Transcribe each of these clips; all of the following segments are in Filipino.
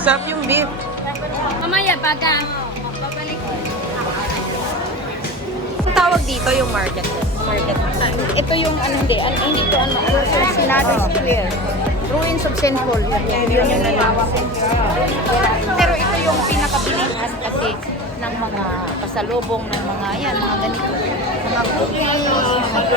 Sarap yung beef. Mamaya, baga. Babalik. Ang tawag dito yung market. Ito yung hindi ito Senado Square. Ruins of St. Paul. Yun yung nanawag. Pero ito yung pinakabilihan kasi ng mga pasalubong ng mga mga ganito. Mga cookies, mga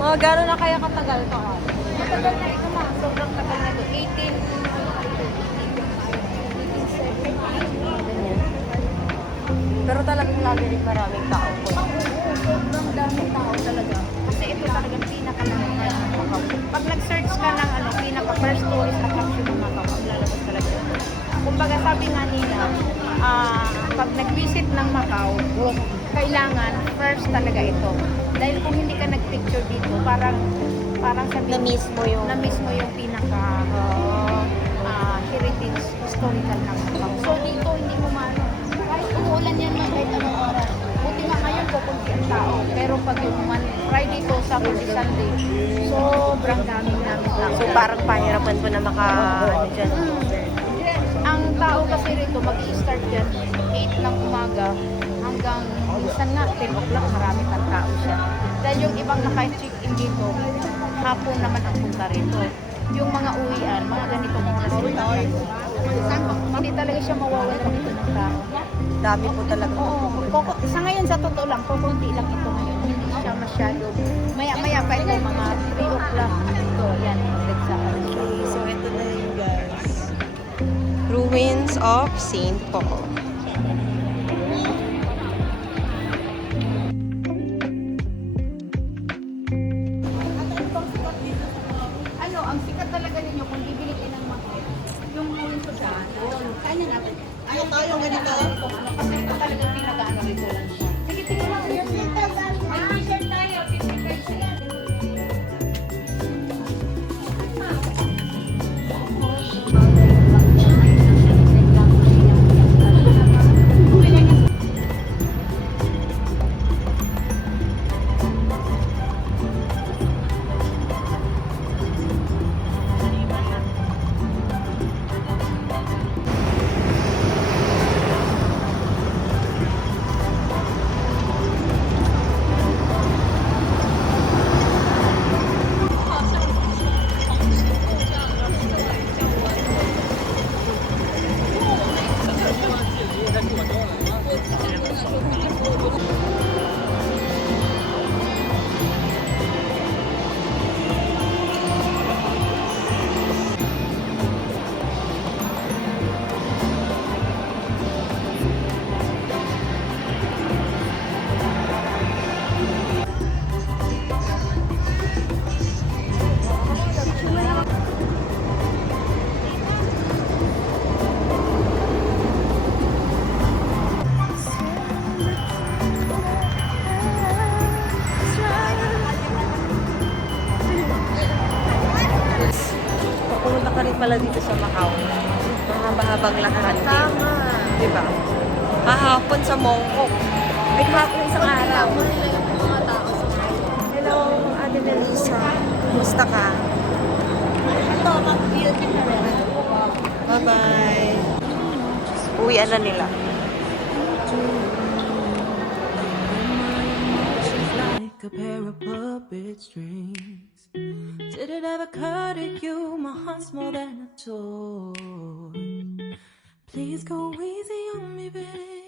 Mga gano'n na kaya katagal pa? Matagal na ito ma. Sobrang tagal na ito. 18. Pero talagang lagi rin maraming tao po. Sobrang daming tao talaga. Kasi ito talagang pinaka-nangyay ng Macau. Pag nag-search ka ng pinaka-first tourist attraction ng Macau, lalabas talaga yun. Kumbaga sabi nga nila, pag nag-visit ng Macau, kailangan first talaga ito. Dahil kung hindi ka nag-picture dito, parang sabi Na-miss mo yung pinaka heritage historical ng Macau. So dito hindi mo kahit umuulan yan kahit anong oras. Buti nga ngayon kukunti ang tao. Pero pag yung Friday to Saturday, Sunday, sobrang daming tao. So parang pahirapan po na dyan. Ang tao kasi rito mag-i-start yan 8 ng umaga hanggang minsan nga 10 o'clock marami kang tao siya. Dahil yung ibang naka-check-in dito, hapon naman ang punta rito. Yung mga uwian, mga ganitong oras hindi talaga siya mawawala dito ng tao. Dami po talaga. Oo, sa ngayon sa totoo lang, kukunti lang ito ngayon. Hindi siya masyado. Maya pa ito, mga 3 o'clock ito. Yan, So ito na yun guys. Ruins of St. Paul. ang sikat talaga ninyo kung bibili kayo ng mga yung ruins of St. Paul. Kanya natin. Ayaw tayo ganito. Kasi ito talaga pinag-ano rito lang siya. Sige, tingnan mo. Mag-t-shirt tayo. 50%. Pumunta ka rin pala dito sa Macau. Mahaba-habang lakarante. Tama. Diba? Kahapon sa Mongkok. Ay, kahapon isang araw. Mga tao sa Hello, Ate Melissa. Kumusta ka? ito, mag-beauty na rin. Bye-bye. Uwian na nila. Like a pair of puppet strings. Did it ever occur to you my heart's more than a toy? Please go easy on me, babe.